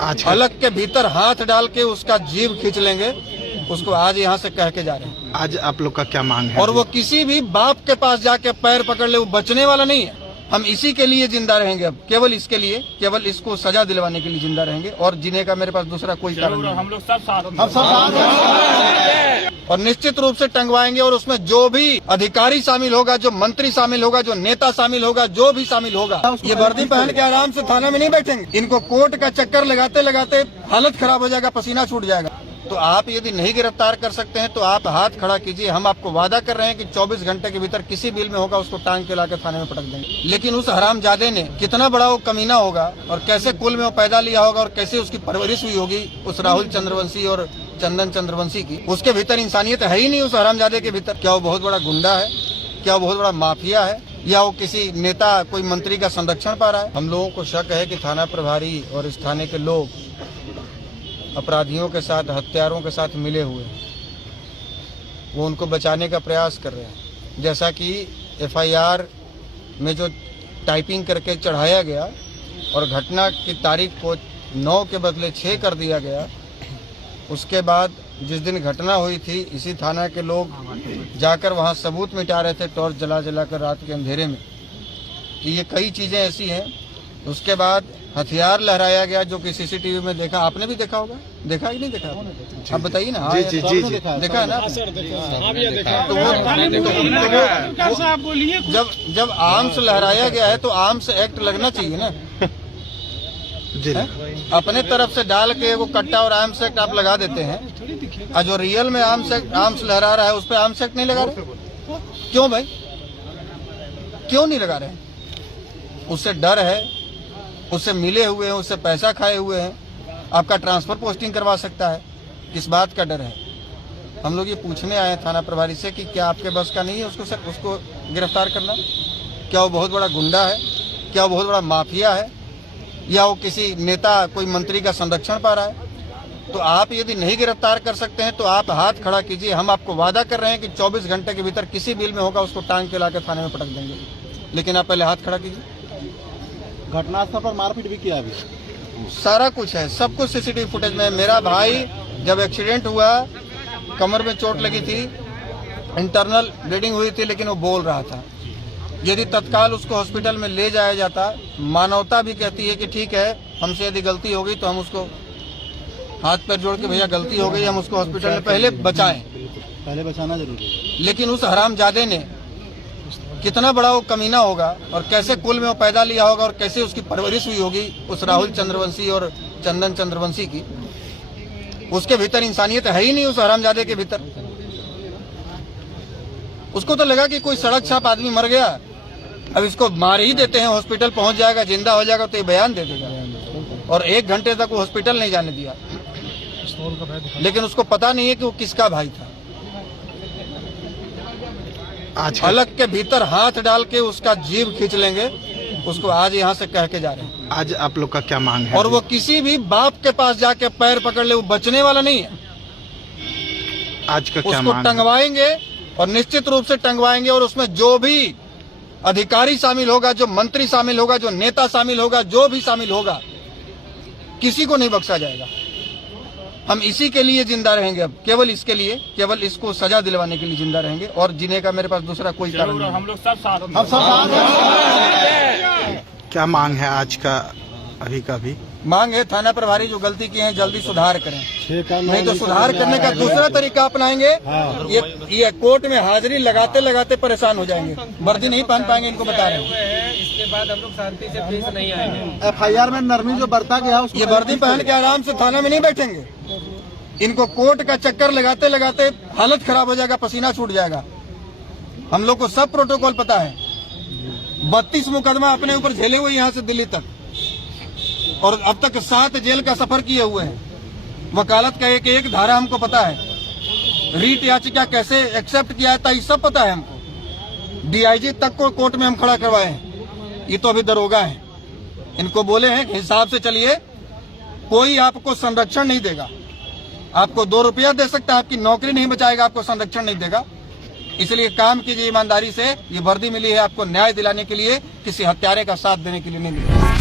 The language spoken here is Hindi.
आज अलग के भीतर हाथ डाल के उसका जीव खींच लेंगे, उसको आज यहाँ से कह के जा रहे हैं। आज आप लोग का क्या मांग है? और वो किसी भी बाप के पास जाके पैर पकड़ ले, वो बचने वाला नहीं है। हम इसी के लिए जिंदा रहेंगे, अब केवल इसके लिए, केवल इसको सजा दिलवाने के लिए जिंदा रहेंगे, और जीने का मेरे पास दूसरा कोई कारण नहीं। हम लोग सब साथ और निश्चित रूप से टंगवाएंगे, और उसमें जो भी अधिकारी शामिल होगा, जो मंत्री शामिल होगा, जो नेता शामिल होगा, जो भी शामिल होगा, ये वर्दी पहन के आराम से थाना में नहीं बैठेंगे। इनको कोर्ट का चक्कर लगाते लगाते हालत खराब हो जाएगा, पसीना छूट जाएगा। तो आप यदि नहीं गिरफ्तार कर सकते हैं तो आप हाथ खड़ा कीजिए। हम आपको वादा कर रहे हैं कि 24 घंटे के भीतर किसी बिल में होगा उसको टांग के लाकर थाने में पटक देंगे। लेकिन उस हरामजादे ने कितना बड़ा वो कमीना होगा, और कैसे कुल में वो पैदा लिया होगा, और कैसे उसकी परवरिश हुई होगी उस राहुल चंद्रवंशी और चंदन चंद्रवंशी की, उसके भीतर इंसानियत है ही नहीं उस हरामजादे के भीतर। क्या वो बहुत बड़ा गुंडा है? क्या वो बहुत बड़ा माफिया है? या वो किसी नेता, कोई मंत्री का संरक्षण पा रहा है? हम लोगों को शक है कि थाना प्रभारी और इस थाने के लोग अपराधियों के साथ, हत्यारों के साथ मिले हुए हैं। वो उनको बचाने का प्रयास कर रहे हैं। जैसा कि FIR में जो टाइपिंग करके चढ़ाया गया और घटना की तारीख को 9 के बदले 6 कर दिया गया, उसके बाद जिस दिन घटना हुई थी, इसी थाना के लोग जाकर वहाँ सबूत मिटा रहे थे टॉर्च जला जला कर रात के अंधेरे में, कि ये कई चीज़ें ऐसी हैं। उसके बाद हथियार लहराया गया, जो कि CCTV में देखा। आपने भी देखा होगा, देखा कि नहीं देखा? आप बताइए ना। जी जी जी जी देखा है ना? जब आर्म्स लहराया गया है तो आर्म्स एक्ट लगना चाहिए ना। अपने तरफ से डाल के वो कट्टा और आर्म्स एक्ट आप लगा देते हैं, और जो रियल में आर्म्स लहरा रहा है उस पर आर्म्स एक्ट नहीं लगा रहे। क्यों भाई, क्यों नहीं लगा रहे? उससे डर है, उससे मिले हुए हैं, उससे पैसा खाए हुए हैं, आपका ट्रांसफर पोस्टिंग करवा सकता है। किस बात का डर है? हम लोग ये पूछने आए थाना प्रभारी से कि क्या आपके बस का नहीं है उसको गिरफ्तार करना? क्या वो बहुत बड़ा गुंडा है? क्या वो बहुत बड़ा माफिया है? या वो किसी नेता, कोई मंत्री का संरक्षण पा रहा है? तो आप यदि नहीं गिरफ्तार कर सकते हैं तो आप हाथ खड़ा कीजिए। हम आपको वादा कर रहे हैं कि 24 घंटे के भीतर किसी बिल में होगा उसको टांग के लाकर थाने में पटक देंगे। लेकिन आप पहले हाथ खड़ा कीजिए। घटनास्थल पर मारपीट भी किया अभी, सारा कुछ है, सब कुछ CCTV फुटेज में। मेरा भाई जब एक्सीडेंट हुआ, कमर में चोट लगी थी, इंटरनल ब्लीडिंग हुई थी, लेकिन वो बोल रहा था। यदि तत्काल उसको हॉस्पिटल में ले जाया जाता, मानवता भी कहती है कि ठीक है, हमसे यदि गलती हो गई तो हम उसको हाथ पैर जोड़ के, भैया गलती हो गई, हम उसको हॉस्पिटल में पहले बचाएं। पहले बचाना जरूरी है। लेकिन उस हरामजादे ने कितना बड़ा वो कमीना होगा, और कैसे कुल में वो पैदा लिया होगा, और कैसे उसकी परवरिश हुई होगी उस राहुल चंद्रवंशी और चंदन चंद्रवंशी की, उसके भीतर इंसानियत है ही नहीं उस हरामजादे के भीतर। उसको तो लगा कि कोई सड़क छाप आदमी मर गया, अब इसको मार ही देते हैं, हॉस्पिटल पहुंच जाएगा, जिंदा हो जाएगा तो ये बयान दे देगा। और 1 घंटे तक वो हॉस्पिटल नहीं जाने दिया। लेकिन उसको पता नहीं है कि वो किसका भाई था। आज अलग के भीतर हाथ डाल के उसका जीव खींच लेंगे, उसको आज यहाँ से कह के जा रहे हैं। आज आप लोग का क्या मांग है? और वो किसी भी बाप के पास जाके पैर पकड़ ले, वो बचने वाला नहीं है। आज का क्या उसको मांग है? टंगवाएंगे, और निश्चित रूप से टंगवाएंगे, और उसमें जो भी अधिकारी शामिल होगा, जो मंत्री शामिल होगा, जो नेता शामिल होगा, जो भी शामिल होगा, किसी को नहीं बख्शा जाएगा। हम इसी के लिए जिंदा रहेंगे, अब केवल इसके लिए, केवल इसको सजा दिलवाने के लिए जिंदा रहेंगे, और जीने का मेरे पास दूसरा कोई कारण नहीं। हम लोग सब साथ क्या मांग है आज का, अभी का भी? मांग है थाना प्रभारी जो गलती की है जल्दी सुधार करें, नहीं तो सुधार करने का दूसरा तरीका अपनाएंगे। ये कोर्ट में हाजिरी लगाते लगाते परेशान हो जाएंगे, वर्दी नहीं पहन पाएंगे, इनको बता रहे हैं। इसके बाद हम लोग शांति से फिर नहीं आएंगे। FIR में नरमी जो बरता गया, ये वर्दी पहन के आराम से थाना में नहीं बैठेंगे। इनको कोर्ट का चक्कर लगाते लगाते हालत खराब हो जाएगा, पसीना छूट जाएगा। हम लोग को सब प्रोटोकॉल पता है। 32 मुकदमा अपने ऊपर झेले हुए यहाँ से दिल्ली तक, और अब तक 7 जेल का सफर किए हुए हैं। वकालत का एक धारा हमको पता है, रीट याचिका कैसे एक्सेप्ट किया था, ये सब पता है हमको। DIG तक को कोर्ट में हम खड़ा करवाए हैं। ये तो अभी दरोगा है, इनको बोले हैं हिसाब से चलिए, कोई आपको संरक्षण नहीं देगा। आपको 2 रुपया दे सकता है, आपकी नौकरी नहीं बचाएगा, आपको संरक्षण नहीं देगा। इसलिए काम कीजिए ईमानदारी से। ये वर्दी मिली है आपको न्याय दिलाने के लिए, किसी हत्यारे का साथ देने के लिए नहीं मिली।